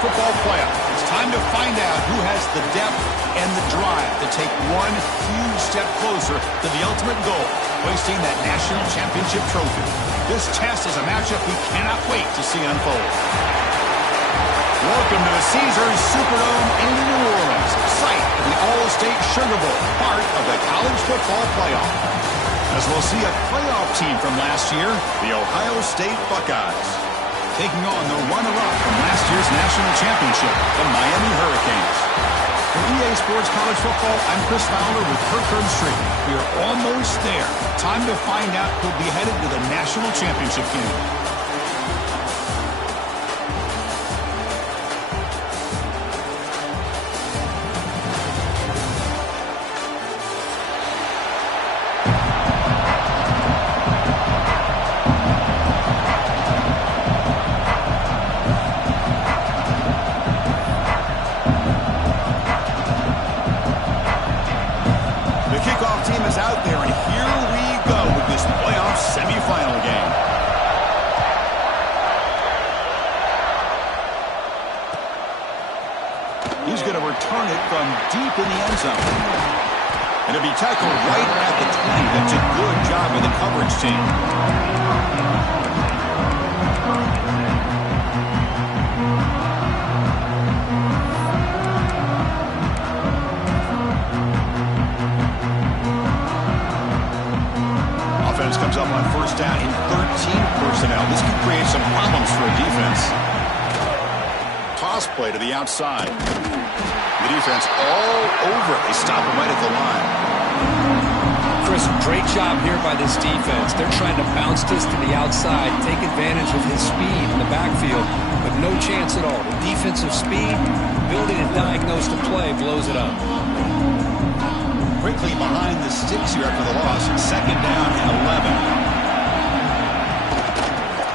football playoff. It's time to find out who has the depth and the drive to take one huge step closer to the ultimate goal, hoisting that national championship trophy. This test is a matchup we cannot wait to see unfold. Welcome to the Caesars Superdome in New Orleans, site of the All-State Sugar Bowl, part of the college football playoff. As we'll see a playoff team from last year, the Ohio State Buckeyes, taking on the runner-up from last year's national championship, the Miami Hurricanes. For EA Sports College Football, I'm Chris Fowler with Kirk Herbstreit. We are almost there. Time to find out who'll be headed to the national championship game. He's going to return it from deep in the end zone. And it'll be tackled right at the 20. That's a good job of the coverage team. Offense comes up on first down in 13 personnel. This could create some problems for a defense. Toss play to the outside. The defense all over. They stop him right at the line. Chris, great job here by this defense. They're trying to bounce this to the outside, take advantage of his speed in the backfield, but no chance at all. The defensive speed, building and diagnose the play, blows it up. Quickly behind the sticks here after the loss. Second down and 11.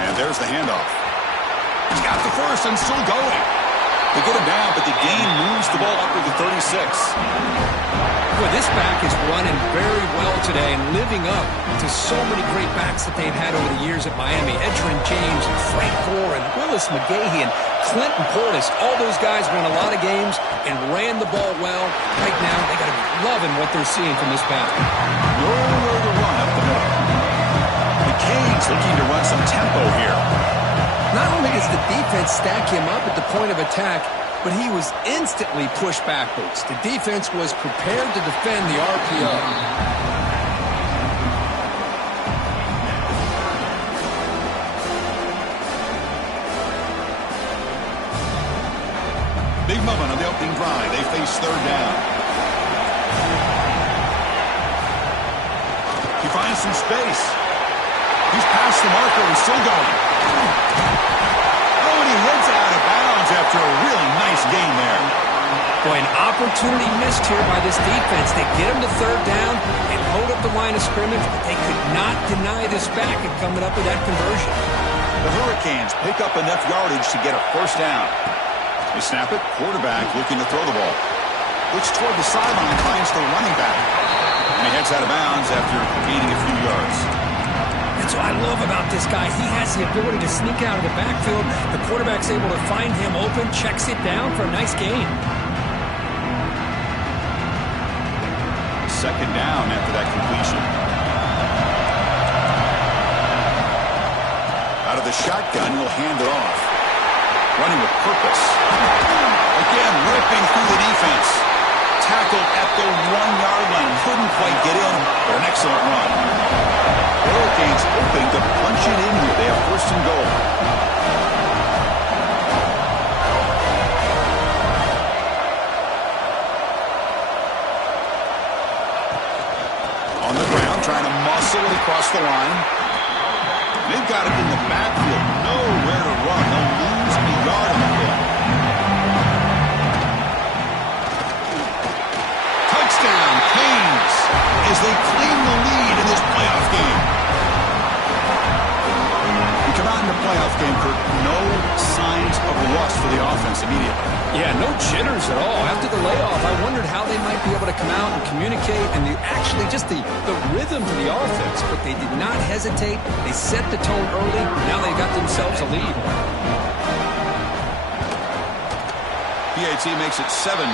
And there's the handoff. He's got the first and still going. They get him down, but the gain moves the ball up to the 36. Boy, this back is running very well today and living up to so many great backs that they've had over the years at Miami. Edgerrin James, and Frank Gore, and Willis McGahee, and Clinton Portis. All those guys won a lot of games and ran the ball well. Right now, they got to be loving what they're seeing from this back. Nowhere to run up the middle. The Canes looking to run some tempo here. Not only does the defense stack him up at the point of attack, but he was instantly pushed backwards. The defense was prepared to defend the RPO. Big moment on the opening drive. They face third down. He finds some space. He's past the marker and still going. Oh, and he heads out of bounds after a really nice gain there. Boy, an opportunity missed here by this defense. They get him to third down and hold up the line of scrimmage, but they could not deny this back and coming up with that conversion. The Hurricanes pick up enough yardage to get a first down. They snap it, quarterback looking to throw the ball. Looks toward the sideline, finds the running back. And he heads out of bounds after gaining a few yards. That's what I love about this guy. He has the ability to sneak out of the backfield. The quarterback's able to find him open, checks it down for a nice gain. Second down after that completion. Out of the shotgun, he'll hand it off. Running with purpose. Again, ripping through the defense. Tackled at the 1-yard line. Couldn't quite get in, but an excellent run. The Hurricanes hoping to punch it in here. They have first and goal. On the ground, trying to muscle it across the line. They've got it in the backfield. Nowhere to run. They'll lose a yard on the play. Touchdown, Canes, as they claim the lead in this playoff game. We come out in the playoff game, Kirk. No signs of rust for the offense immediately. Yeah, no jitters at all. After the layoff, I wondered how they might be able to come out and communicate and the rhythm to the offense, but they did not hesitate. They set the tone early. Now they got themselves a lead. PAT makes it 7-0.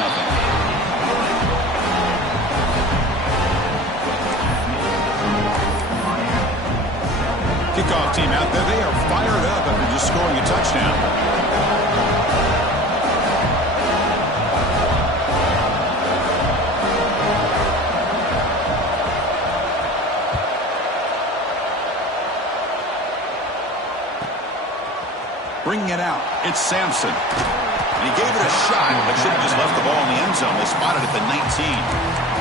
Kickoff team out there. They are fired up after just scoring a touchdown. Bringing it out, it's Sampson. And he gave it a shot, but should have just left the ball in the end zone. They spotted at the 19.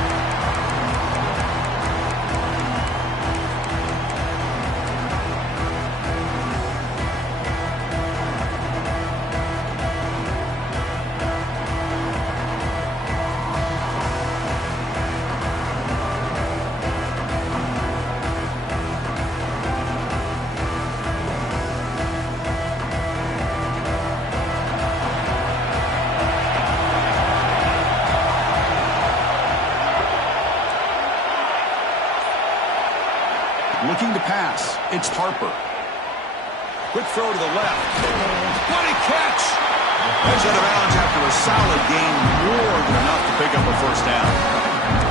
Looking to pass, it's Harper. Quick throw to the left. What a catch! Edge out of bounds after a solid gain, more than enough to pick up a first down.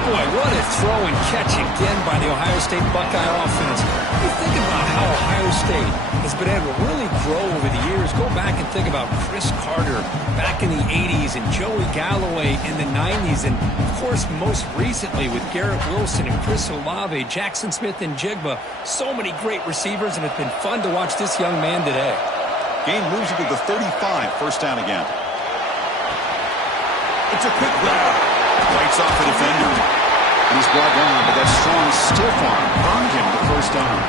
Boy, what a throw and catch again by the Ohio State Buckeye offense. You think about how Ohio State has been able to really grow over the years. Go back and think about Chris Carter back in the 80s and Joey Galloway in the 90s. And, of course, most recently with Garrett Wilson and Chris Olave, Jackson Smith and Jigba. So many great receivers, and it's been fun to watch this young man today. Gain moves it to the 35, first down again. It's a quick grab. Fights off a defender. And he's brought down, but that strong stiff arm earned him the first down.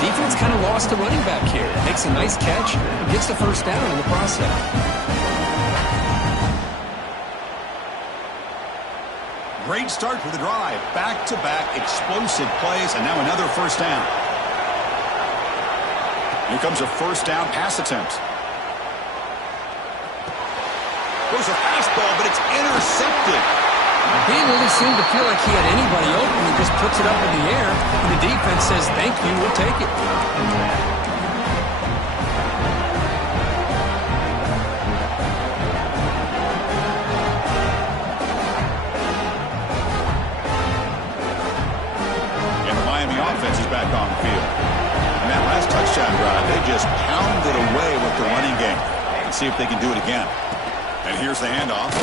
Defense kind of lost the running back here. Makes a nice catch, gets the first down in the process. Great start for the drive. Back-to-back explosive plays, and now another first down. Here comes a first down pass attempt. Goes a fastball, but it's intercepted. He didn't really seem to feel like he had anybody open. He just puts it up in the air, and the defense says, thank you, we'll take it. And the Miami offense is back on the field. And that last touchdown drive, they just pounded away with the running game. Let's see if they can do it again. And here's the handoff.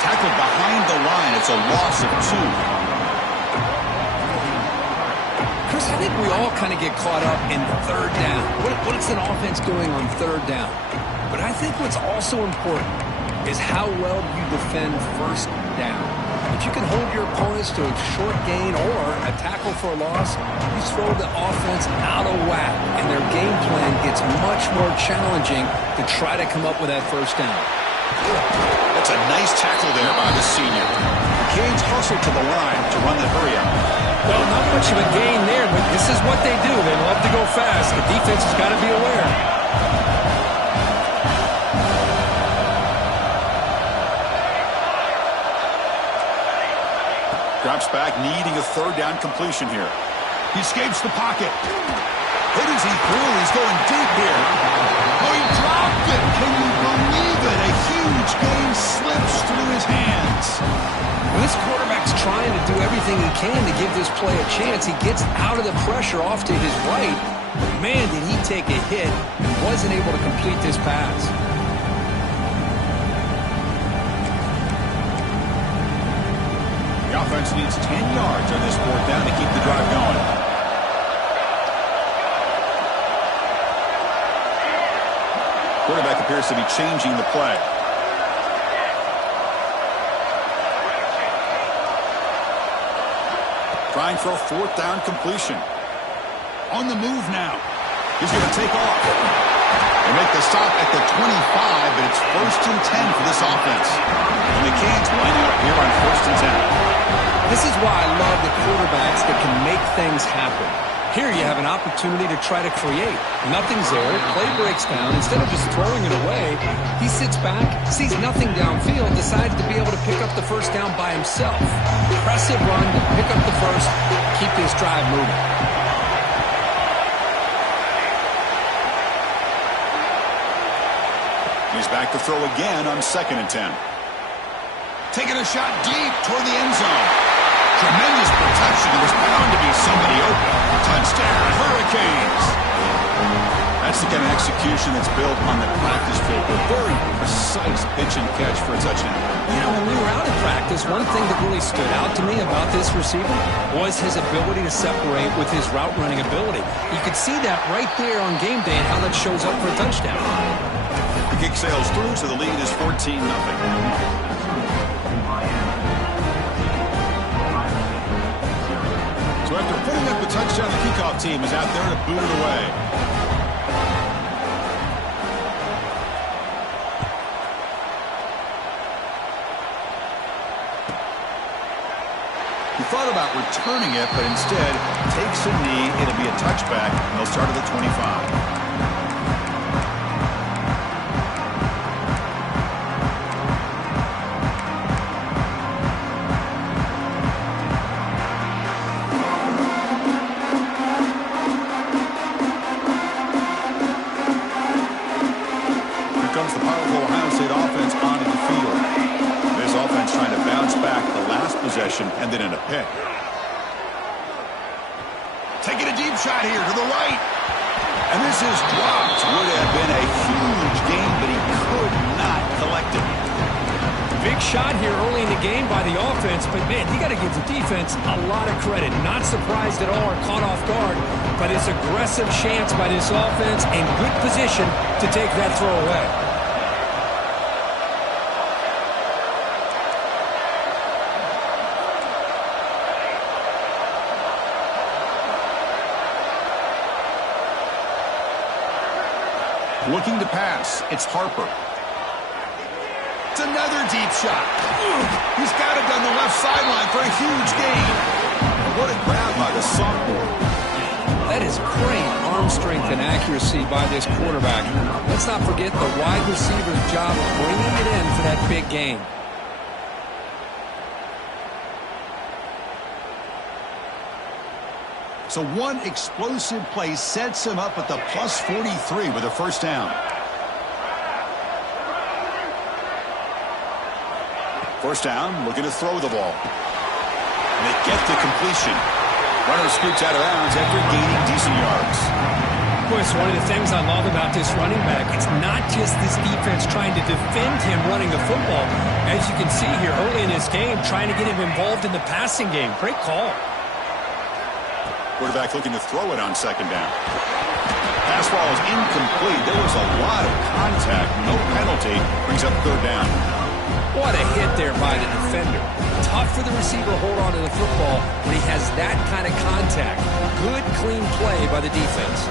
Tackled behind the line. It's a loss of 2. Chris, I think we all kind of get caught up in third down. What's an offense doing on third down? But I think what's also important is how well you defend first down. If you can hold your opponents to a short gain or a tackle for a loss, you throw the offense out of whack, and their game plan gets much more challenging to try to come up with that first down. That's a nice tackle there by the senior. Canes hustle to the line to run the hurry up. Well, not much of a gain there, but this is what they do. They love to go fast. The defense has got to be aware. Drops back, needing a third down completion here. He escapes the pocket. Who does he through? He's going deep here. Oh, he dropped it. Can you believe it? A huge gain slips through his hands. This quarterback's trying to do everything he can to give this play a chance. He gets out of the pressure off to his right. But man, did he take a hit and wasn't able to complete this pass. The offense needs 10 yards on this fourth down to keep the drive going. Quarterback appears to be changing the play. Trying for a fourth down completion. On the move now. He's going to take off. They make the stop at the 25, but it's 1st and 10 for this offense. And the Canes lining up here on 1st and 10. This is why I love the quarterbacks that can make things happen. Here you have an opportunity to try to create. Nothing's there. Play breaks down. Instead of just throwing it away, he sits back, sees nothing downfield, decides to be able to pick up the first down by himself. Impressive run to pick up the first, keep this drive moving. The He's back to throw again on 2nd and 10. Taking a shot deep toward the end zone. Tremendous protection. There was bound to be somebody open. Touchdown, Hurricanes. That's the kind of execution that's built on the practice field. A very precise pitch and catch for a touchdown. Yeah, when we were out at practice, one thing that really stood out to me about this receiver was his ability to separate with his route running ability. You could see that right there on game day and how that shows up for a touchdown. The kick sails through, so the lead is 14-0. So after putting up the touchdown, the kickoff team is out there to boot it away. He thought about returning it, but instead takes a knee. It'll be a touchback. They'll start at the 25. And then in a pick. Taking a deep shot here to the right. And this is dropped. Would have been a huge gain, but he could not collect it. Big shot here early in the game by the offense, but man, you got to give the defense a lot of credit. Not surprised at all or caught off guard, but it's aggressive chance by this offense and good position to take that throw away. Looking to pass, it's Harper. It's another deep shot. He's got it down the left sideline for a huge gain. What a grab by the sophomore. That is great arm strength and accuracy by this quarterback. Let's not forget the wide receiver's job of bringing it in for that big gain. So one explosive play sets him up at the plus 43 with a first down. First down, looking to throw the ball. And they get the completion. Runner scoots out of bounds after gaining decent yards. Boy, it's one of the things I love about this running back. It's not just this defense trying to defend him running the football. As you can see here early in this game, trying to get him involved in the passing game. Great call. Quarterback looking to throw it on 2nd down. Pass ball is incomplete. There was a lot of contact. No penalty. Brings up 3rd down. What a hit there by the defender. Tough for the receiver to hold on to the football when he has that kind of contact. Good, clean play by the defense.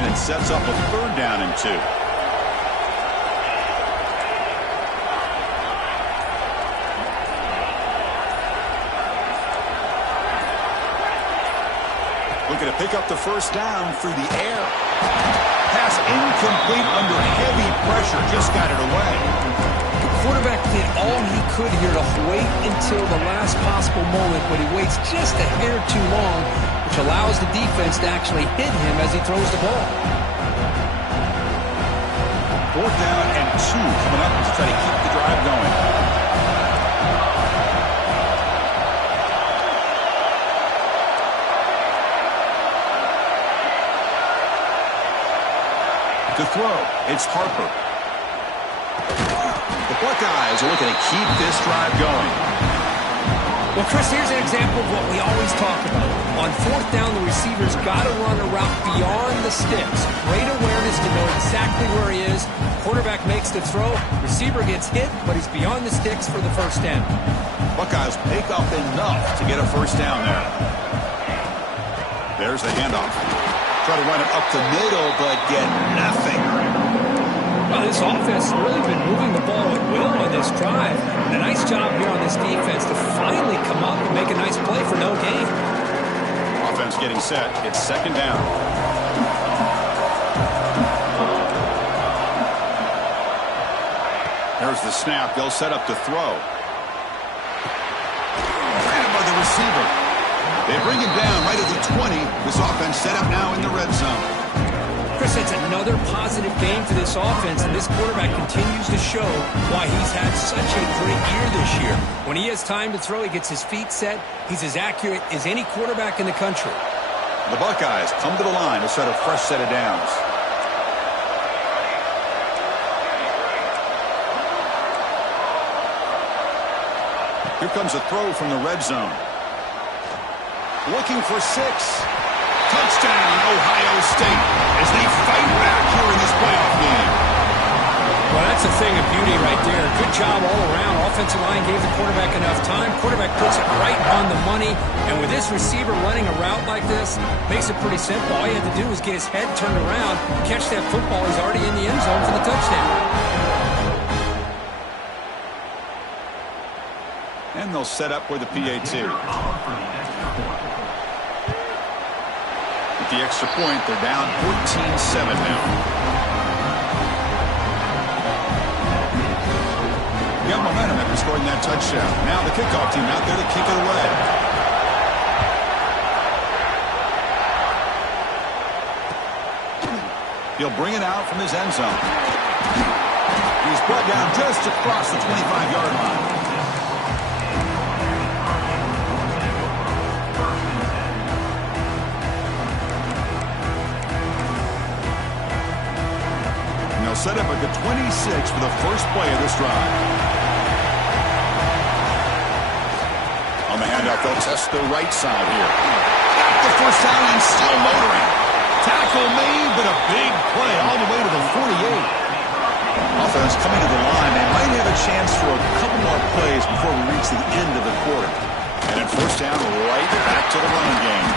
It sets up a 3rd down and 2. Looking to pick up the first down through the air. Pass incomplete under heavy pressure. Just got it away. The quarterback did all he could here to wait until the last possible moment, but he waits just a hair too long, which allows the defense to actually hit him as he throws the ball. 4th down and 2 coming up to try to keep the drive going. To throw, it's Harper. The Buckeyes are looking to keep this drive going. Well, Chris, here's an example of what we always talk about. On 4th down, the receiver's got to run a route beyond the sticks. Great awareness to know exactly where he is. Quarterback makes the throw. Receiver gets hit, but he's beyond the sticks for the first down. Buckeyes pick up enough to get a first down there. There's the handoff. Try to run it up the middle, but get nothing. Well, this offense has really been moving the ball at will on this drive. And a nice job here on this defense to finally come up and make a nice play for no gain. Offense defense getting set. It's second down. There's the snap. They'll set up to throw. Grabbed by the receiver. They bring him down right at the 20. This offense set up now in the red zone. Chris, it's another positive game for this offense, and this quarterback continues to show why he's had such a great year this year. When he has time to throw, he gets his feet set. He's as accurate as any quarterback in the country. The Buckeyes come to the line to set a fresh set of downs. Here comes a throw from the red zone. Looking for 6. Touchdown, Ohio State, as they fight back here in this playoff game. Well, that's a thing of beauty right there. Good job all around. Offensive line gave the quarterback enough time. Quarterback puts it right on the money. And with this receiver running a route like this, makes it pretty simple. All you have to do is get his head turned around, catch that football. He's already in the end zone for the touchdown. And they'll set up with a PAT. With the extra point, they're down 14-7 now. Got momentum after scoring that touchdown. Now the kickoff team out there to kick it away. He'll bring it out from his end zone. He's brought down just across the 25-yard line. Set up at the 26 for the first play of this drive. On the handoff, they'll test the right side here. Got the first down and still motoring. Tackle made, but a big play all the way to the 48. Offense coming to the line. They might have a chance for a couple more plays before we reach the end of the quarter. And then first down, right back to the running game.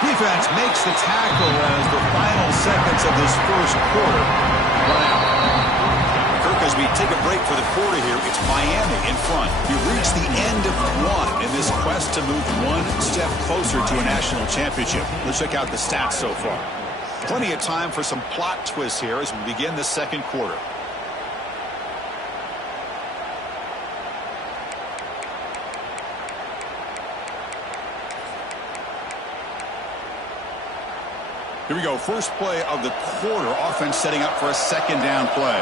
Defense makes the tackle as the final seconds of this first quarter run out. Kirk, as we take a break for the quarter here, it's Miami in front. We reach the end of one in this quest to move one step closer to a national championship. Let's check out the stats so far. Plenty of time for some plot twists here as we begin the second quarter. Here we go. First play of the quarter. Offense setting up for a second down play.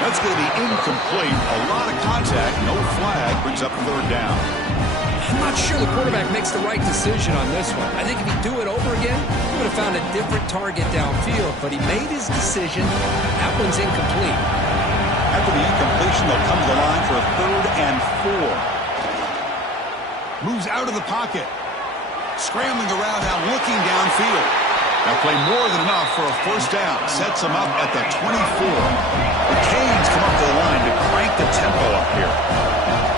That's going to be incomplete. A lot of contact. No flag. Brings up third down. I'm not sure the quarterback makes the right decision on this one. I think if he'd do it over again, he would have found a different target downfield. But he made his decision. That one's incomplete. After the incompletion, they'll come to the line for a 3rd and 4. Moves out of the pocket. Scrambling around now, looking downfield. That play more than enough for a first down. Sets him up at the 24. The Canes come up to the line to crank the tempo up here.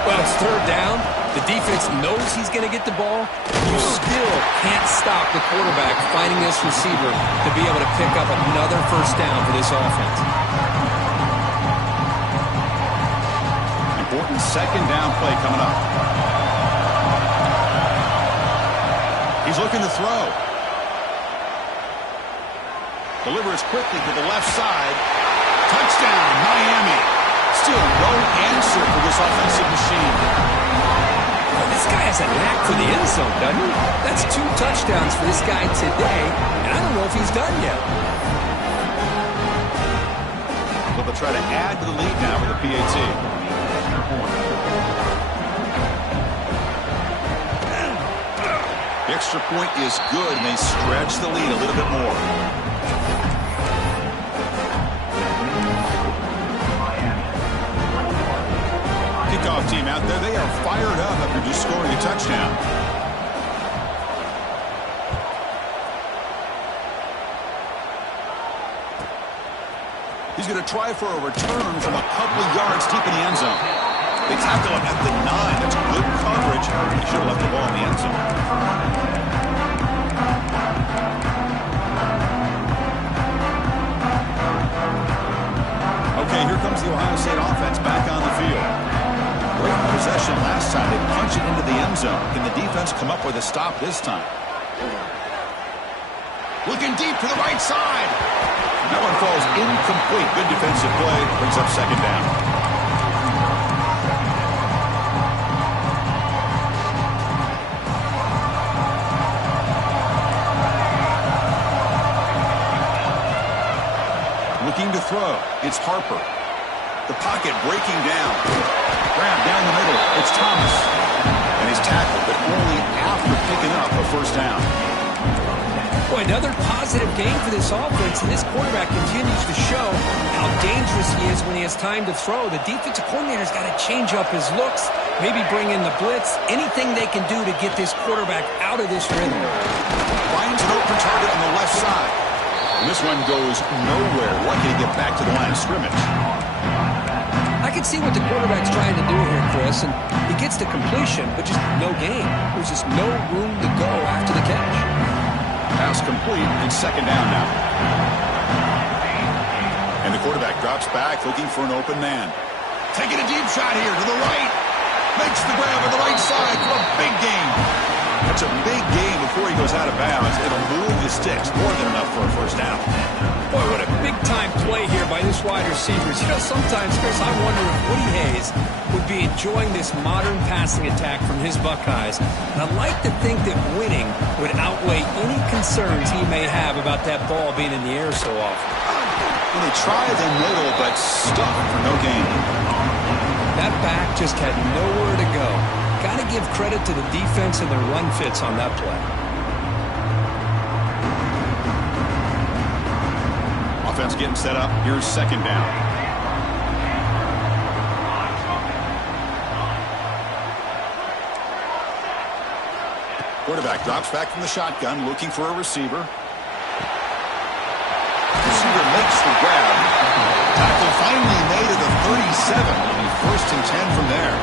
Well, it's third down. The defense knows he's going to get the ball. You still can't stop the quarterback finding this receiver to be able to pick up another first down for this offense. Important second down play coming up. He's looking to throw. Delivers quickly to the left side. Touchdown, Miami. Still no answer for this offensive machine. Well, this guy has a knack for the end zone, doesn't he? That's 2 touchdowns for this guy today, and I don't know if he's done yet. But they'll try to add to the lead now with a PAT. The extra point is good, and they stretch the lead a little bit more. Kickoff team out there, they are fired up after just scoring a touchdown. He's going to try for a return from a couple of yards deep in the end zone. They tackle him at the 9. That's good coverage. He should have left the ball in the end zone. Okay, here comes the Ohio State offense back on the field. Great possession last time. They punch it into the stop this time. Looking deep to the right side. That one falls incomplete. Good defensive play. Brings up second down. Looking to throw. It's Harper. The pocket breaking down. Grab down the middle. It's Thomas. And he's tackled, but only after picking up a first down. Boy, another positive game for this offense, and this quarterback continues to show how dangerous he is when he has time to throw. The defensive coordinator's got to change up his looks, maybe bring in the blitz, anything they can do to get this quarterback out of this rhythm. Finds an open target on the left side. And this one goes nowhere. Lucky to get back to the line of scrimmage. I can see what the quarterback's trying to do here, Chris, and he gets to completion, but just no gain. There's just no room to go after the catch. Pass complete. It's second down now. And the quarterback drops back looking for an open man. Taking a deep shot here to the right. Makes the grab on the right side for a big gain. That's a big gain before he goes out of bounds. It'll move the sticks. More than enough for a first down. Boy, what a big-time play here by this wide receivers. You know, sometimes, Chris, I wonder if Woody Hayes would be enjoying this modern passing attack from his Buckeyes. And I'd like to think that winning would outweigh any concerns he may have about that ball being in the air so often. And they try the middle, but stuck for no gain. That back just had nowhere to go. Got to give credit to the defense and their run fits on that play. Offense getting set up. Here's second down. Quarterback drops back from the shotgun, looking for a receiver. Receiver makes the grab. Tackle finally made at the 37. It'll be first and 10 from there.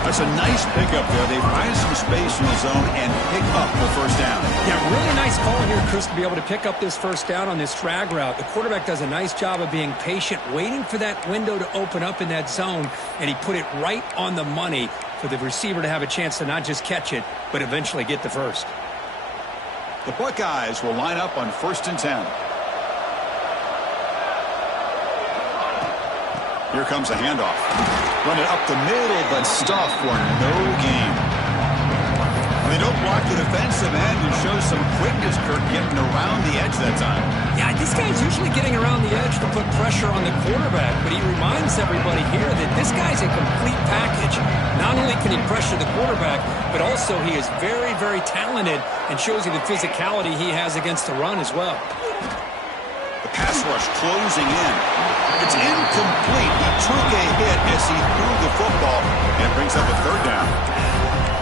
That's a nice pickup there. They find some space in the zone and pick up the first down. Yeah, really nice call here, Chris, to be able to pick up this first down on this drag route. The quarterback does a nice job of being patient, waiting for that window to open up in that zone, and he put it right on the money for the receiver to have a chance to not just catch it, but eventually get the first. The Buckeyes will line up on first and 10. Here comes a handoff. Run it up the middle, but stuffed for no gain. They don't block the defensive end and show some quickness, Kirk, getting around the edge that time. Yeah, this guy's usually getting around the edge to put pressure on the quarterback, but he reminds everybody here that this guy's a complete package. Not only can he pressure the quarterback, but also he is very, very talented and shows you the physicality he has against the run as well. The pass rush closing in. It's incomplete. He took a hit as he threw the football, and it brings up a third down.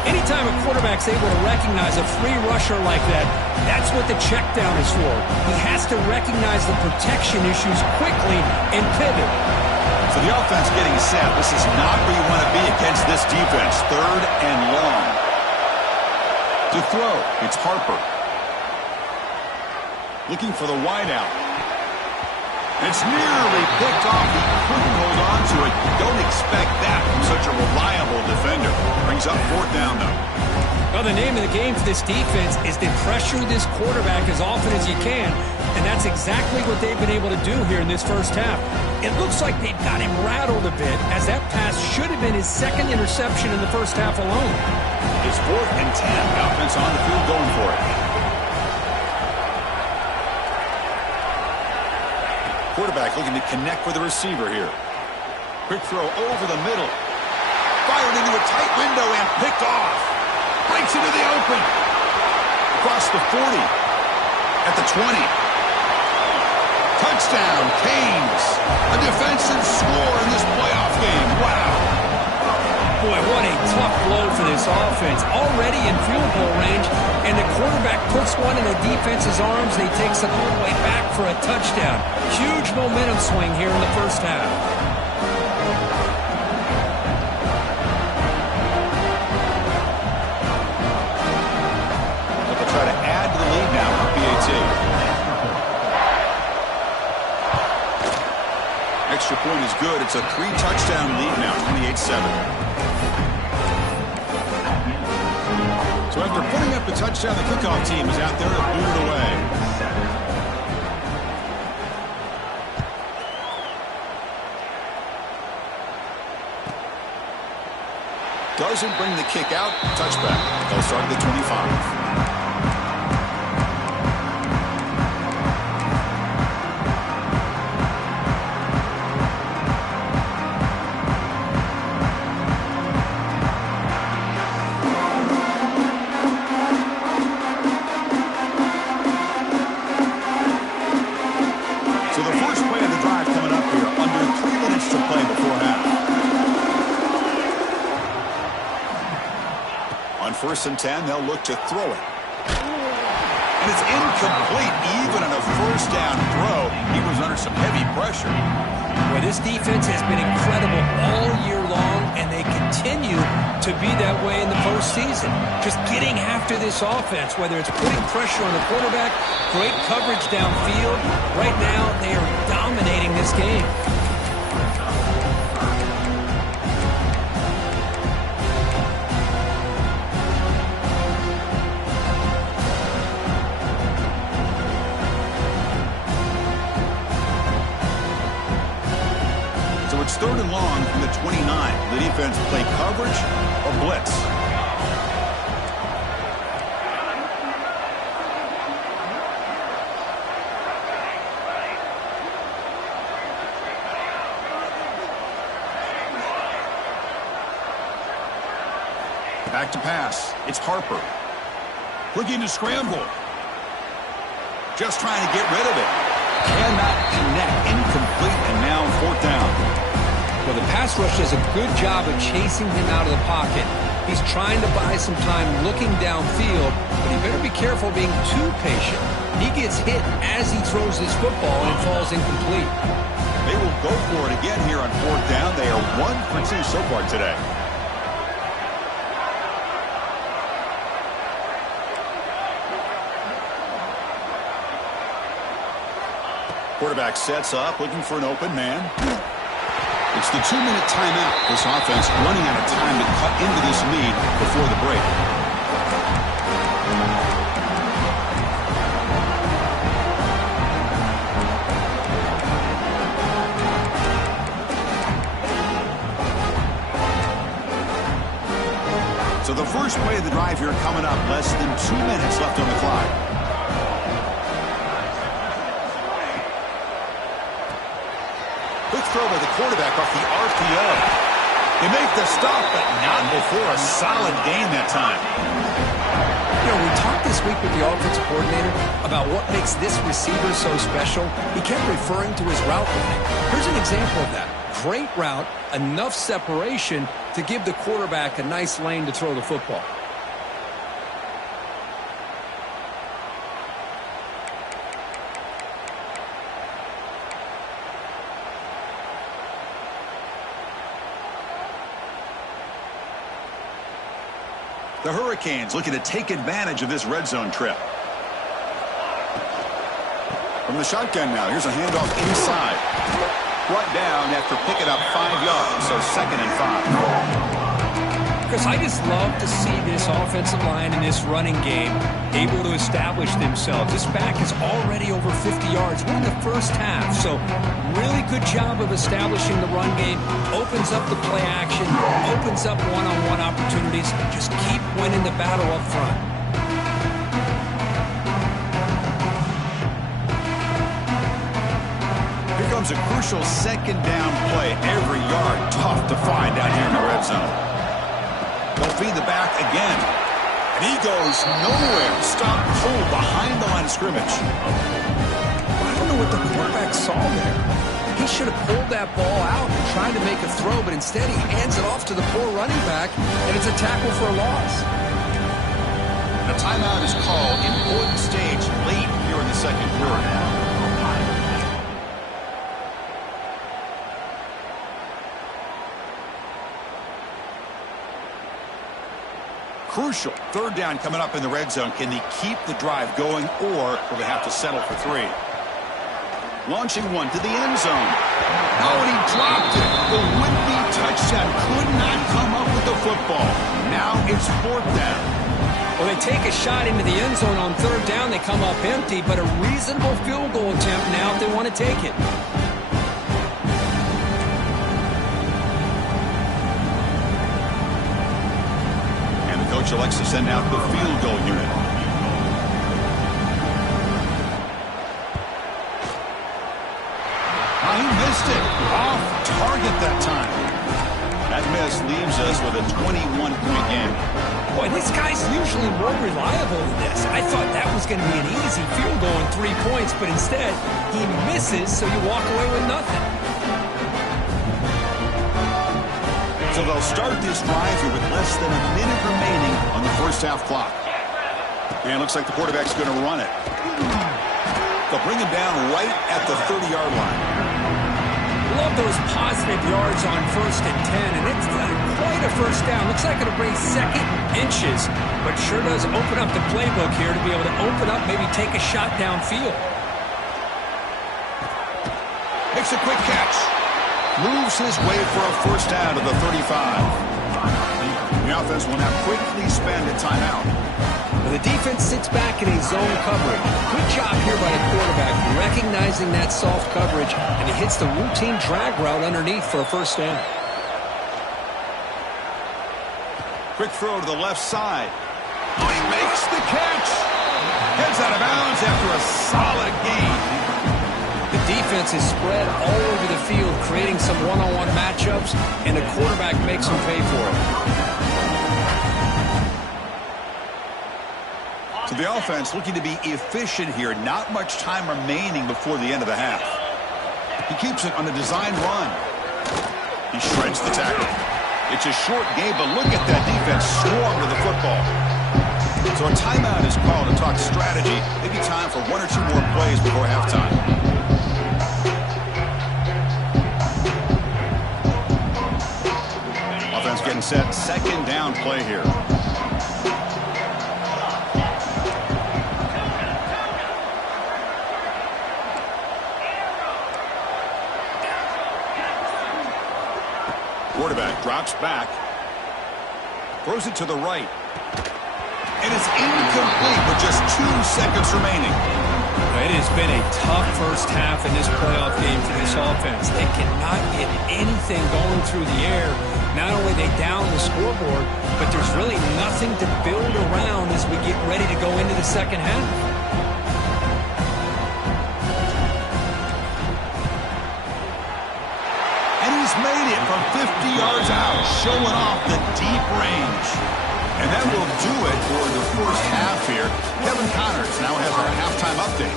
Anytime a quarterback's able to recognize a free rusher like that, that's what the check down is for. He has to recognize the protection issues quickly and pivot. So the offense getting set. This is not where you want to be against this defense. Third and long. To throw, it's Harper. Looking for the wideout. It's nearly picked off. He couldn't hold on to it. Don't expect that from such a reliable defender. Brings up fourth down, though. Well, the name of the game for this defense is to pressure this quarterback as often as you can, and that's exactly what they've been able to do here in this first half. It looks like they've got him rattled a bit, as that pass should have been his second interception in the first half alone. It's fourth and 10. The offense on the field going for it. Quarterback looking to connect with the receiver here. Quick throw over the middle. Fired into a tight window and picked off. Breaks into the open. Across the 40. At the 20. Touchdown, Canes. A defensive score in this playoff game. Wow. Boy, what a tough blow for this offense. Already in field goal range, and the quarterback puts one in the defense's arms, and he takes it all the way back for a touchdown. Huge momentum swing here in the first half. They'll try to add to the lead now for PAT. Extra point is good. It's a 3-touchdown lead now, 28-7. So So after putting up the touchdown, the kickoff team is out there to boot it away. Doesn't bring the kick out. Touchback. They'll start at the 25. First and 10, they'll look to throw it. And it's incomplete, even on a first down throw. He was under some heavy pressure. Well, this defense has been incredible all year long, and they continue to be that way in the postseason. Just getting after this offense, whether it's putting pressure on the quarterback, great coverage downfield. Right now, they are dominating this game. It's third and long from the 29. The defense play coverage or blitz. Back to pass. It's Harper. Looking to scramble. Just trying to get rid of it. Cannot connect. Incomplete, and now fourth down. Well, the pass rush does a good job of chasing him out of the pocket. He's trying to buy some time looking downfield, but he better be careful being too patient. He gets hit as he throws his football and it falls incomplete. They will go for it again here on fourth down. They are 1 for 2 so far today. Quarterback sets up, looking for an open man. It's the 2-minute timeout. This offense running out of time to cut into this lead before the break. So the first play of the drive here coming up. Less than 2 minutes left on the clock. Good throw by the quarterback off the RPO. They make the stop, but not before a solid gain that time. You know, we talked this week with the offensive coordinator about what makes this receiver so special. He kept referring to his route running. Here's an example of that. Great route, enough separation to give the quarterback a nice lane to throw the football. The Hurricanes looking to take advantage of this red zone trip. From the shotgun now, here's a handoff inside. Brought down after picking up 5 yards, so 2nd and 5. Chris, I just love to see this offensive line in this running game able to establish themselves. This back is already over 50 yards. We're in the first half, so really good job of establishing the run game. Opens up the play action, opens up one-on-one opportunities. Just keep winning the battle up front. Here comes a crucial second down play. Every yard tough to find out here in the red zone. They'll feed the back again. And he goes nowhere. Stop cold behind the line of scrimmage. I don't know what the quarterback saw there. He should have pulled that ball out and tried to make a throw, but instead he hands it off to the poor running back, and it's a tackle for a loss. The timeout is called. Important stage late here in the second quarter. Crucial. Third down coming up in the red zone. Can they keep the drive going, or will they have to settle for 3? Launching one to the end zone. Oh, and he dropped it. The would-be touchdown could not come up with the football. Now it's fourth down. Well, they take a shot into the end zone on third down. They come up empty, but a reasonable field goal attempt now if they want to take it. And the coach elects to send out the field goal unit. He missed it. Off target that time. That miss leaves us with a 21-point game. Boy, this guy's usually more reliable than this. I thought that was going to be an easy field goal and 3 points, but instead, he misses, so you walk away with nothing. So they'll start this drive here with less than a minute remaining on the first half clock. And it looks like the quarterback's going to run it. They'll bring him down right at the 30-yard line. Love those positive yards on 1st and 10, and it's quite a first down. Looks like it'll bring second inches, but sure does open up the playbook here to be able to open up, maybe take a shot downfield. Makes a quick catch. Moves his way for a first down to the 35. The offense will now quickly spend a timeout. Well, the defense sits back in a zone coverage. Good job here by the quarterback, recognizing that soft coverage, and he hits the routine drag route underneath for a first down. Quick throw to the left side. Oh, he makes the catch. Heads out of bounds after a solid gain. The defense is spread all over the field, creating some one-on-one matchups, and the quarterback makes them pay for it. So the offense looking to be efficient here. Not much time remaining before the end of the half. He keeps it on a design run. He shreds the tackle. It's a short game, but look at that defense swarm to the football. So a timeout is called to talk strategy. Maybe time for 1 or 2 more plays before halftime. Offense getting set. Second down play here. Quarterback drops back. Throws it to the right. And it's incomplete with just 2 seconds remaining. It has been a tough first half in this playoff game for this offense. They cannot get anything going through the air. Not only they down the scoreboard, but there's really nothing to build around as we get ready to go into the second half. And he's made it from 50 yards out, showing off the deep range. And that will do it for the first half here. Kevin Connors now has our halftime update.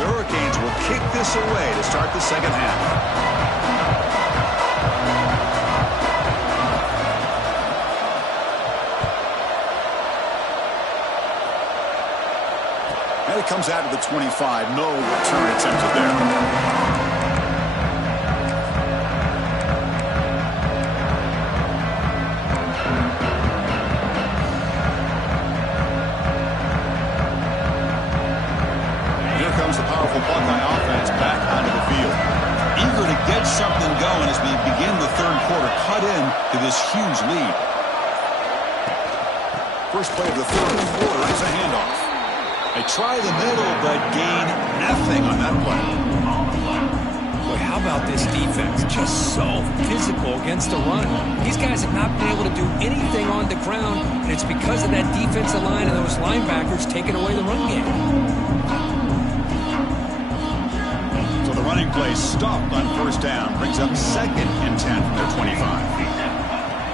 The Hurricanes will kick this away to start the second half. And it comes out of the 25. No return attempted there. Here comes the powerful Buckeye offense back onto the field. Eager to get something going as we begin the third quarter. Cut in to this huge lead. First play of the third quarter is a handoff. They try the middle, but gain nothing on that play. Boy, how about this defense? Just so physical against the run. These guys have not been able to do anything on the ground, and it's because of that defensive line and those linebackers taking away the run game. So the running play stopped on first down. Brings up 2nd and 10 from their 25.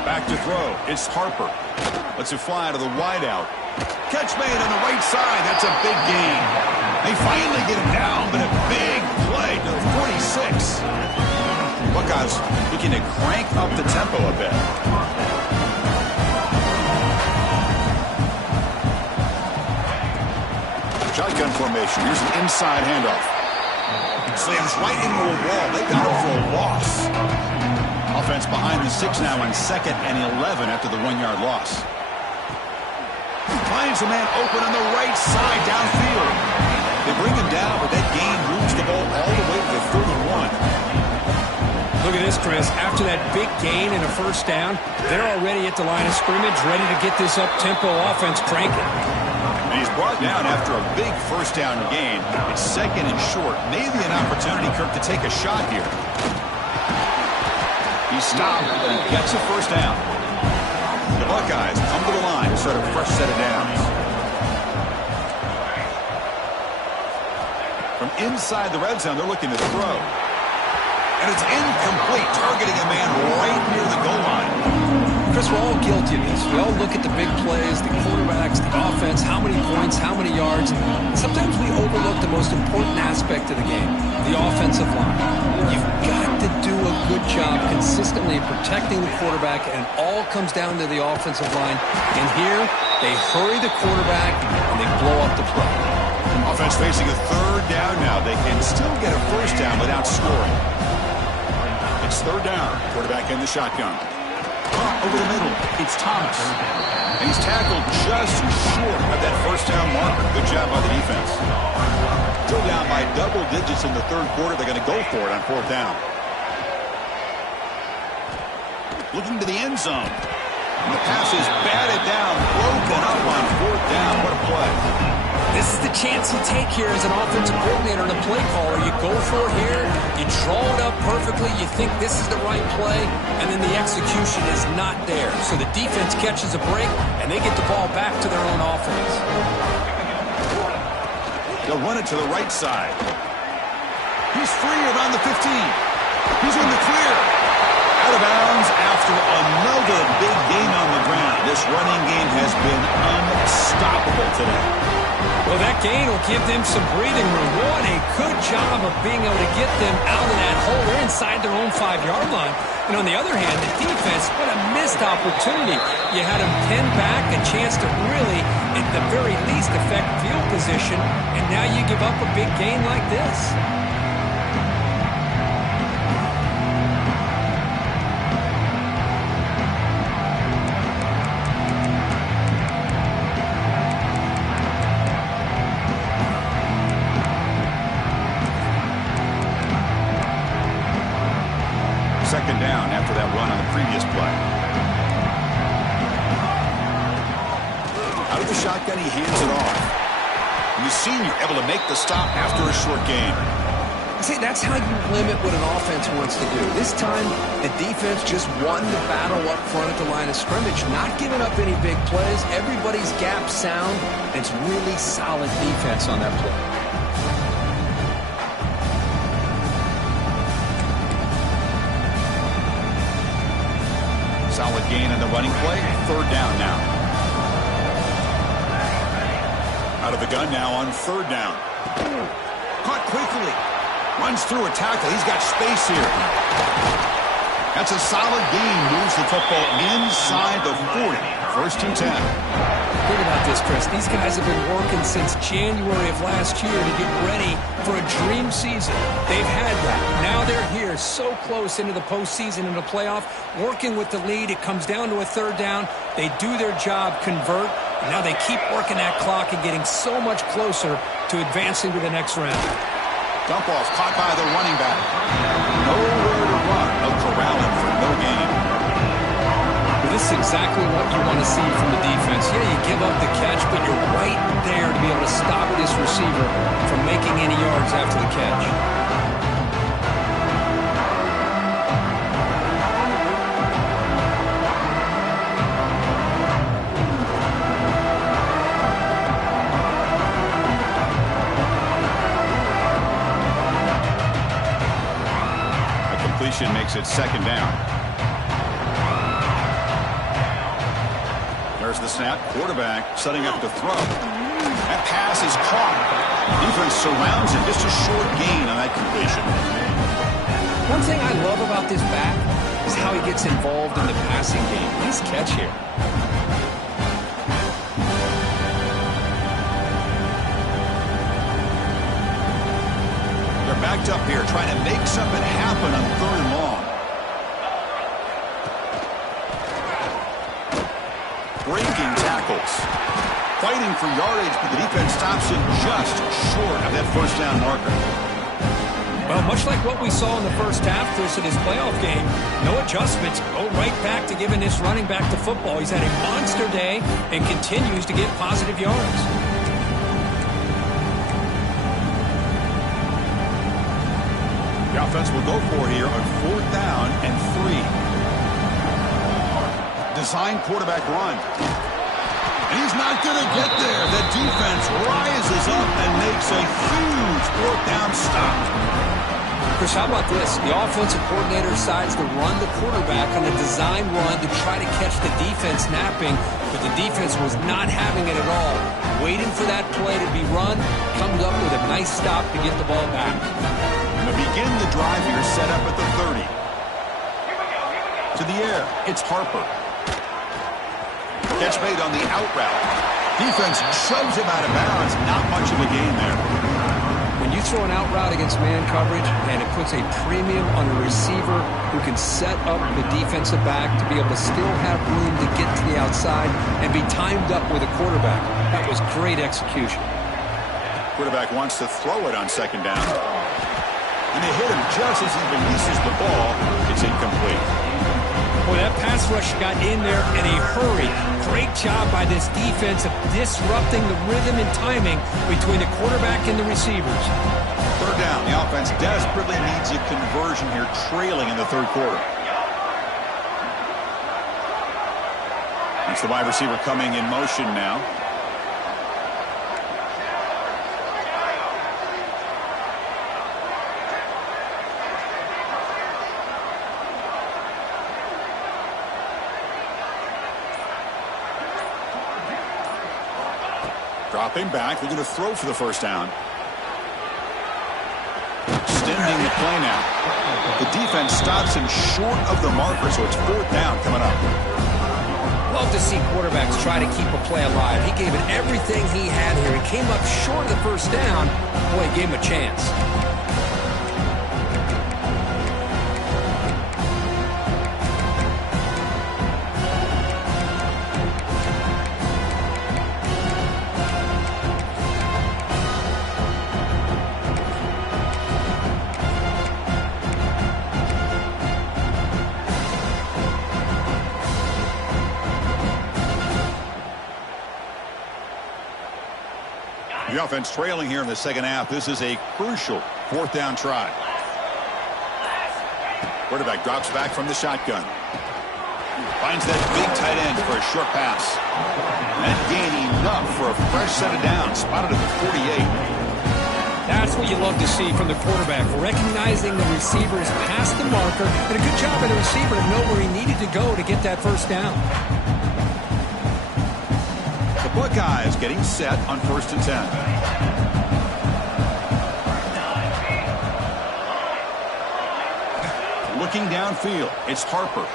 Back to throw. It's Harper. Lets it fly to the wideout. Catch made on the right side. That's a big gain. They finally get him down, but a big play to the 46. Buckeyes looking to crank up the tempo a bit. Shotgun formation. Here's an inside handoff. Slams right into a wall. They got him for a loss. Offense behind the 6 now on 2nd and 11 after the 1-yard loss. Finds a man open on the right side downfield. They bring him down, but that gain moves the ball all the way to the Look at this, Chris. After that big gain and a first down, they're already at the line of scrimmage, ready to get this up-tempo offense cranking. And he's brought down after a big first down gain. It's second and short. Maybe an opportunity, Kirk, to take a shot here. He stopped and gets a first down. The Buckeyes come to the line to start a fresh set of downs. From inside the red zone, they're looking to throw. And it's incomplete, targeting a man right near the goal line. Chris, we're all guilty of this. We all look at the big plays, the quarterbacks, the offense, how many points, how many yards. Sometimes we overlook the most important aspect of the game, the offensive line. You've got to do a good job consistently protecting the quarterback, and it all comes down to the offensive line. And here, they hurry the quarterback, and they blow up the play. Offense facing a third down now. They can still get a first down without scoring. It's third down. Quarterback in the shotgun. Over the middle, it's Thomas. And he's tackled just short of that first down marker. Good job by the defense. Still down by double digits in the third quarter. They're going to go for it on fourth down. Looking to the end zone. And the pass is batted down, broken up on fourth down. What a play. This is the chance you take here as an offensive coordinator and a play caller. You go for it here, you draw it up perfectly, you think this is the right play, and then the execution is not there. So the defense catches a break, and they get the ball back to their own offense. They'll run it to the right side. He's free around the 15. He's in the clear. Out of bounds after another big gain on the ground. This running game has been unstoppable today. Well, that gain will give them some breathing room. What a good job of being able to get them out of that hole. They're inside their own 5-yard line. And on the other hand, the defense, what a missed opportunity. You had them pinned back, a chance to really, at the very least, affect field position, and now you give up a big gain like this. Second down after that run on the previous play. Out of the shotgun, he hands it off. And the senior able to make the stop after a short gain. See, that's how you limit what an offense wants to do. This time, the defense just won the battle up front at the line of scrimmage, not giving up any big plays. Everybody's gap sound. It's really solid defense on that play. Solid gain on the running play. Third down now. Out of the gun now on third down. Caught quickly. Runs through a tackle. He's got space here. That's a solid gain. Moves the football inside the 40. First and 10. Think about this, Chris. These guys have been working since January of last year to get ready for a dream season. They've had that. Now they're here, so close into the postseason and the playoff, working with the lead. It comes down to a third down. They do their job, convert, and now they keep working that clock and getting so much closer to advancing to the next round. Dump off caught by the running back. Nowhere to run. They'll corral him for no gain. This is exactly what you want to see from the defense. Yeah, you give up the catch, but you're right there to be able to stop this receiver from making any yards after the catch. A completion makes it second down. There's the snap. Quarterback setting up to throw. That pass is caught. Defense surrounds him. Just a short gain on that completion. One thing I love about this back is how he gets involved in the passing game. Nice catch here. They're backed up here trying to make something happen on third and long. Breaking tackles. Fighting for yardage, but the defense stops him just short of that first down marker. Well, much like what we saw in the first half of this playoff game, no adjustments. Go right back to giving this running back to football. He's had a monster day and continues to get positive yards. The offense will go for here on 4th down and 3. Design quarterback run. And he's not going to get there. The defense rises up and makes a huge 4th down stop. Chris, how about this? The offensive coordinator decides to run the quarterback on a design run to try to catch the defense napping, but the defense was not having it at all. Waiting for that play to be run, comes up with a nice stop to get the ball back. And to begin the drive here, set up at the 30. To the air, it's Harper. Catch made on the out route. Defense shoves him out of bounds. Not much of a gain there. When you throw an out route against man coverage and it puts a premium on a receiver who can set up the defensive back to be able to still have room to get to the outside and be timed up with a quarterback, that was great execution. Quarterback wants to throw it on 2nd down. And they hit him just as he releases the ball. It's incomplete. Boy, that pass rush got in there in a hurry. Great job by this defense of disrupting the rhythm and timing between the quarterback and the receivers. 3rd down. The offense desperately needs a conversion here, trailing in the 3rd quarter. It's the wide receiver coming in motion now. Dropping back, they're going to throw for the 1st down. Extending the play now. The defense stops him short of the marker, so it's 4th down coming up. Love to see quarterbacks try to keep a play alive. He gave it everything he had here. He came up short of the 1st down. Boy, he gave him a chance. The offense trailing here in the 2nd half. This is a crucial 4th down try. Quarterback drops back from the shotgun. Finds that big tight end for a short pass. That gain enough for a fresh set of downs. Spotted at the 48. That's what you love to see from the quarterback. Recognizing the receivers past the marker. And a good job by the receiver to know where he needed to go to get that 1st down. Buckeyes getting set on 1st and 10. Looking downfield, it's Harper.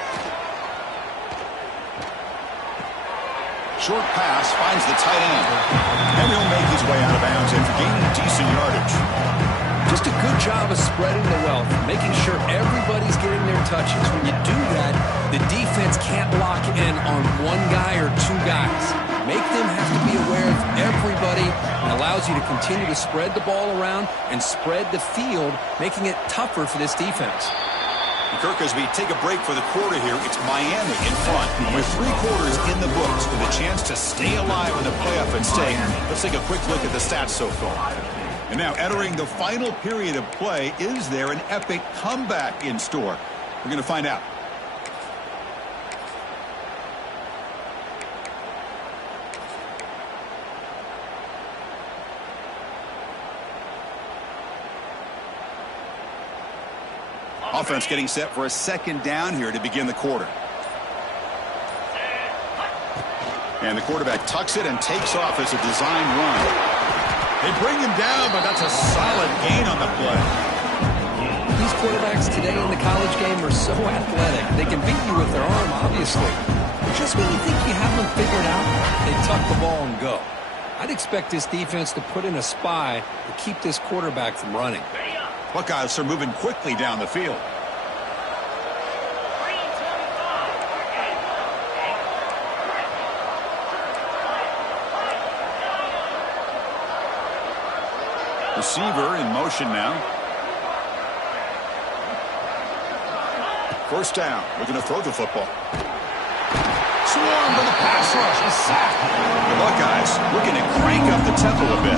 Short pass finds the tight end. And he'll make his way out of bounds after gaining decent yardage. Just a good job of spreading the wealth, making sure everybody's getting their touches. When you do that, the defense can't lock in on one guy or 2 guys. Make them have to be aware of everybody and allows you to continue to spread the ball around and spread the field, making it tougher for this defense. Kirk, as we take a break for the quarter here, it's Miami in front. With 3 quarters in the books with a chance to stay alive in the playoff at stake. Let's take a quick look at the stats so far. And now entering the final period of play, is there an epic comeback in store? We're going to find out. Offense getting set for a 2nd down here to begin the quarter. And the quarterback tucks it and takes off as a design run. They bring him down, but that's a solid gain on the play. These quarterbacks today in the college game are so athletic. They can beat you with their arm, obviously. But just when you think you have them figured out, they tuck the ball and go. I'd expect this defense to put in a spy to keep this quarterback from running. Buckeyes are moving quickly down the field. Receiver in motion now. First down. Looking to throw the football. Swarmed by the pass rush. A sack. The Buckeyes looking to crank up the tempo a bit.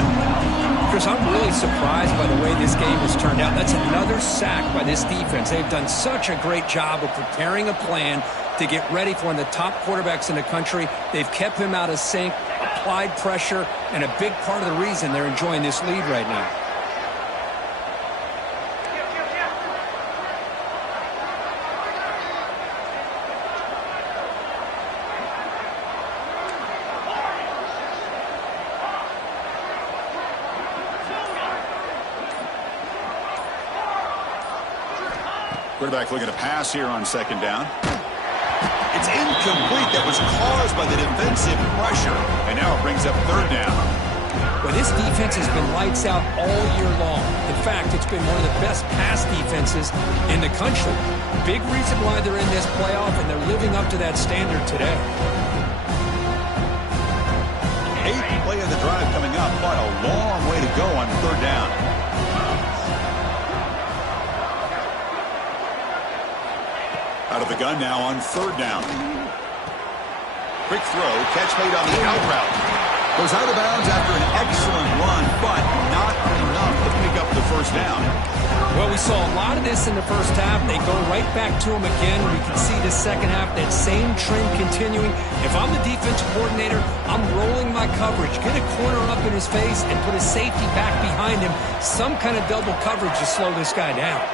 Chris, I'm really surprised by the way this game has turned out. That's another sack by this defense. They've done such a great job of preparing a plan to get ready for one of the top quarterbacks in the country. They've kept him out of sync, applied pressure, and a big part of the reason they're enjoying this lead right now. Quarterback looking to pass here on second down. It's incomplete. That was caused by the defensive pressure. And now it brings up third down. Well, this defense has been lights out all year long. In fact, it's been one of the best pass defenses in the country. Big reason why they're in this playoff, and they're living up to that standard today. 8th play of the drive coming up, but a long way to go on third down. Out of the gun now on third down. Quick throw, catch made on the out route. Goes out of bounds after an excellent run, but not enough to pick up the first down. Well, we saw a lot of this in the first half. They go right back to him again. We can see the second half, that same trend continuing. If I'm the defensive coordinator, I'm rolling my coverage. Get a corner up in his face and put a safety back behind him. Some kind of double coverage to slow this guy down.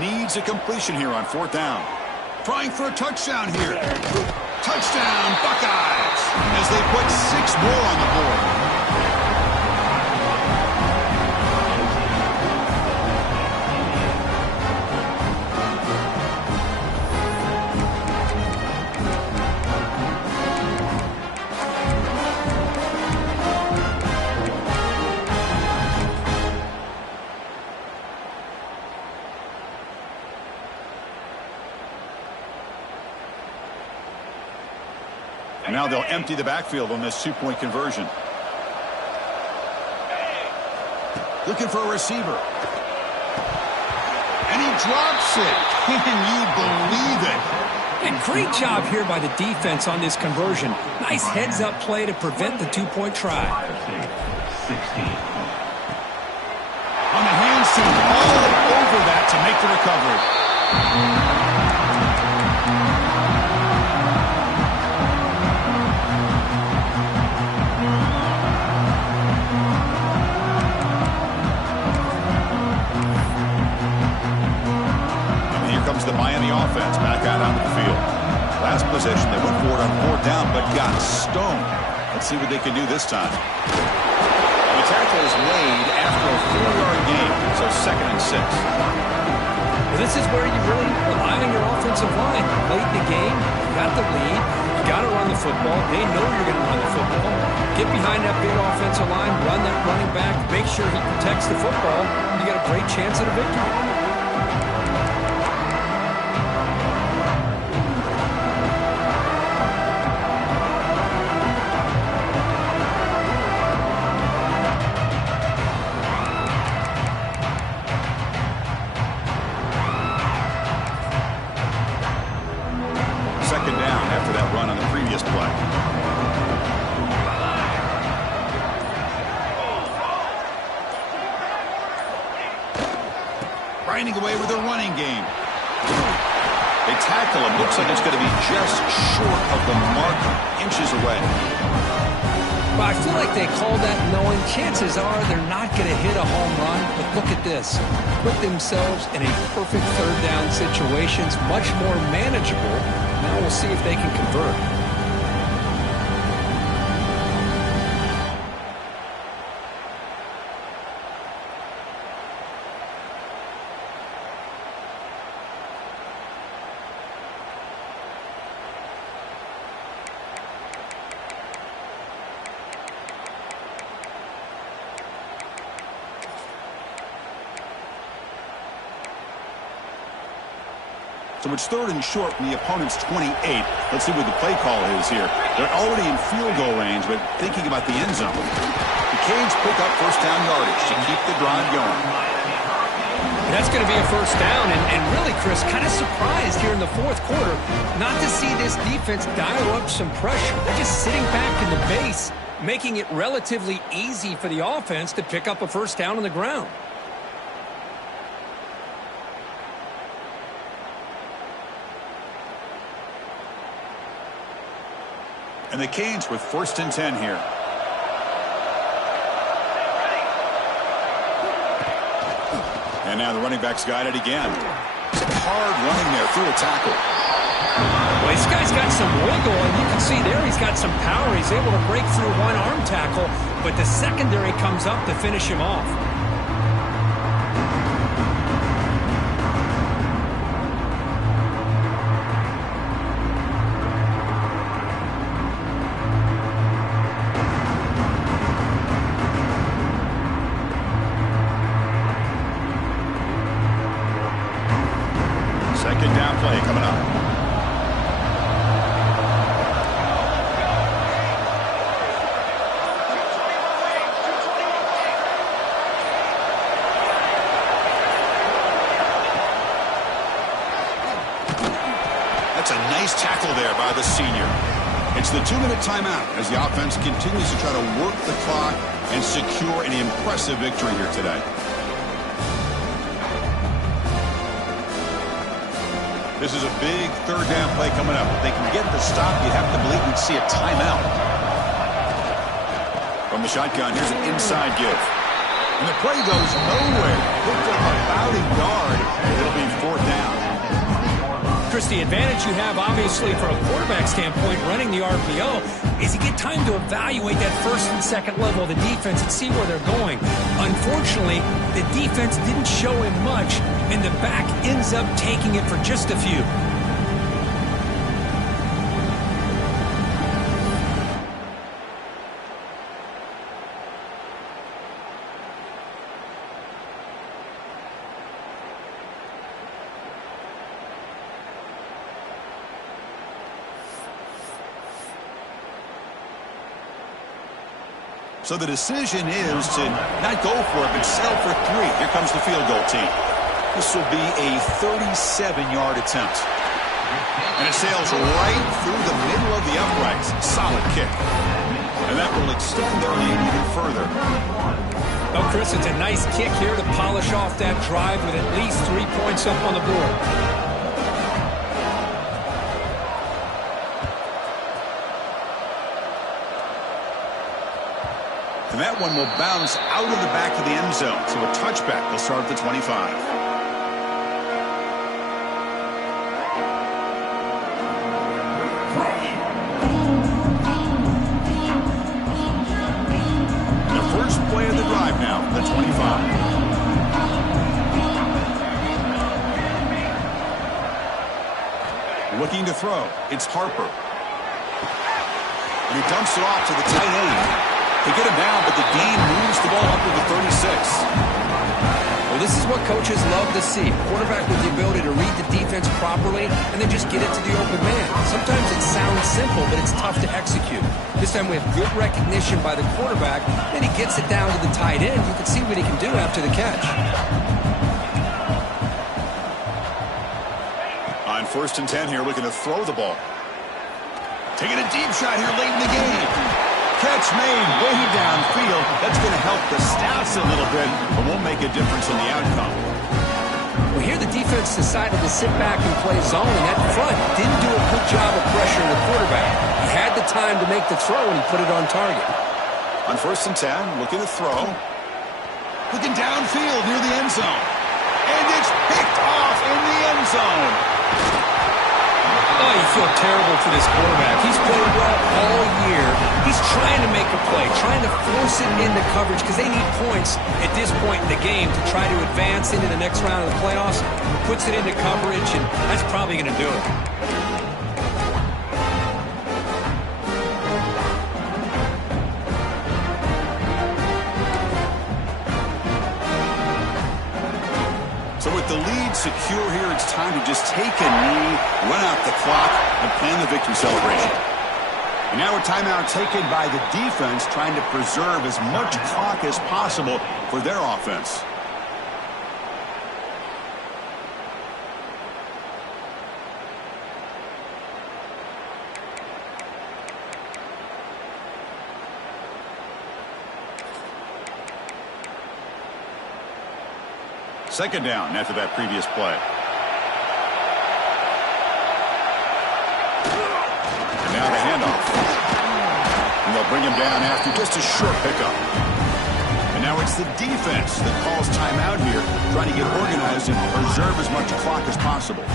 Needs a completion here on fourth down. Trying for a touchdown here. Touchdown, Buckeyes, as they put 6 more on the board. And now they'll empty the backfield on this 2-point conversion. Looking for a receiver. And he drops it. Can you believe it? And great job here by the defense on this conversion. Nice heads-up play to prevent the 2-point try. 16. On the hands team, all over that to make the recovery. Comes the Miami offense back out onto the field. Last possession, they went forward on fourth down, but got stoned. Let's see what they can do this time. The tackle is made after a 4-yard gain, so 2nd and 6. Well, this is where you really rely on your offensive line. Late in the game, you got the lead, you got to run the football. They know you're going to run the football. Get behind that big offensive line, run that running back, make sure he protects the football. You got a great chance at a victory. Second down after that run on the previous play. Grinding away with a running game. They tackle him. Looks like it's going to be just short of the mark, inches away. But I feel like they called that knowing chances are they're not going to hit a home run. But look at this. Put themselves in a perfect third down situation. It's much more manageable. Now we'll see if they can convert. So it's 3rd and short from the opponent's 28. Let's see what the play call is here. They're already in field goal range, but thinking about the end zone. The Canes pick up first down yardage to keep the drive going. That's going to be a first down, and really, Chris, kind of surprised here in the 4th quarter not to see this defense dial up some pressure. They're just sitting back in the base, making it relatively easy for the offense to pick up a first down on the ground. And the Canes with 1st and 10 here. And now the running back's got it again. Some hard running there through a tackle. Well, this guy's got some wiggle, and you can see there he's got some power. He's able to break through one arm tackle, but the secondary comes up to finish him off. Second down play coming up. That's a nice tackle there by the senior. It's the 2-minute timeout as the offense continues to try to work the clock and secure an impressive victory here today. This is a big 3rd down play coming up. If they can get the stop, you'd have to believe we'd see a timeout. From the shotgun, here's an inside give. And the play goes nowhere. Picked up about a yard. It'll be 4th down. Chris, the advantage you have, obviously, from a quarterback standpoint, running the RPO, is you get time to evaluate that 1st and 2nd level of the defense and see where they're going. Unfortunately, the defense didn't show him much, and the back ends up taking it for just a few. So the decision is to not go for it, but settle for 3. Here comes the field goal team. This will be a 37-yard attempt. And it sails right through the middle of the uprights. Solid kick. And that will extend their lead even further. Oh, Chris, it's a nice kick here to polish off that drive with at least 3 points up on the board. And that one will bounce out of the back of the end zone. So a touchback will start at the 25. And the first play of the drive now, the 25. Looking to throw. It's Harper. And he dumps it off to the tight end. They get him down, but the gain moves the ball up to the 36. Well, this is what coaches love to see. Quarterback with the ability to read the defense properly and then just get it to the open man. Sometimes it sounds simple, but it's tough to execute. This time we have good recognition by the quarterback. Then he gets it down to the tight end. You can see what he can do after the catch. On 1st and 10 here, looking to throw the ball. Taking a deep shot here late in the game. Catch made way downfield. That's going to help the stats a little bit, but won't make a difference in the outcome. Well, here the defense decided to sit back and play zone, and that front didn't do a good job of pressuring the quarterback. He had the time to make the throw, and he put it on target. On 1st and 10, looking to throw. Looking downfield near the end zone. And it's picked off in the end zone. Oh, you feel terrible for this quarterback. He's played well all year. He's trying to make a play, trying to force it into coverage because they need points at this point in the game to try to advance into the next round of the playoffs. Puts it into coverage, and that's probably going to do it. So with the lead secure here, it's time to just take a knee, run out the clock, and plan the victory celebration. And now a timeout taken by the defense, trying to preserve as much clock as possible for their offense. Second down after that previous play. And now the handoff. And they'll bring him down after just a short pickup. And now it's the defense that calls timeout here, trying to get organized and preserve as much clock as possible.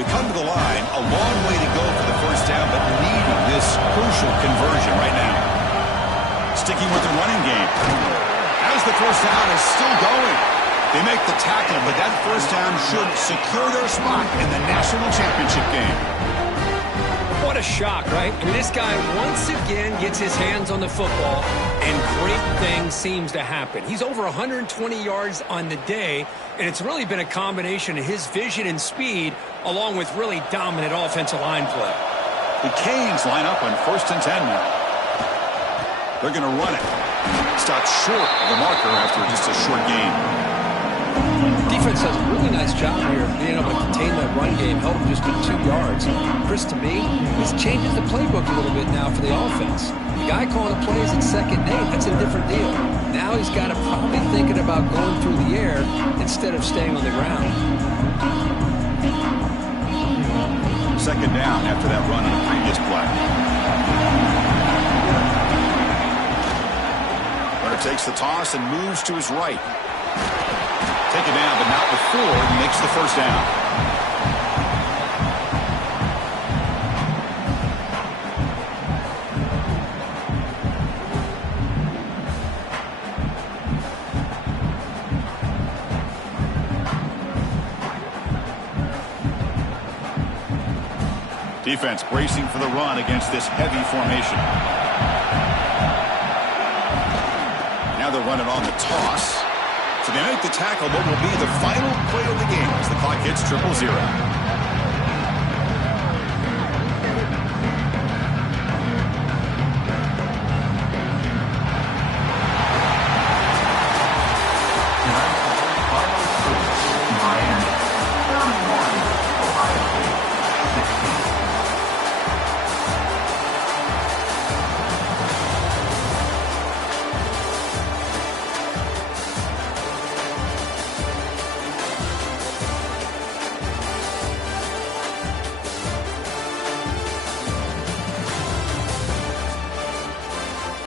They come to the line, a long way to go for the first down, but needing this crucial conversion right now. Sticking with the running game. As the first down is still going. They make the tackle, but that first down should secure their spot in the national championship game. What a shock, right? I mean, this guy once again gets his hands on the football, and great things seems to happen. He's over 120 yards on the day, and it's really been a combination of his vision and speed, along with really dominant offensive line play. The Canes line up on 1st and 10 now. They're going to run it. Stopped short of the marker after just a short gain. Defense does a really nice job here of being able to contain that run game, held him just to 2 yards. Chris, to me, this changes the playbook a little bit now for the offense. The guy calling the plays at 2nd and 8, that's a different deal. Now he's got to probably thinking about going through the air instead of staying on the ground. 2nd down after that run on the previous play. Takes the toss and moves to his right. Taken down, but not before he makes the first down. Defense bracing for the run against this heavy formation. They're running on the toss. So they make the tackle, what will be the final play of the game as the clock hits 0-0.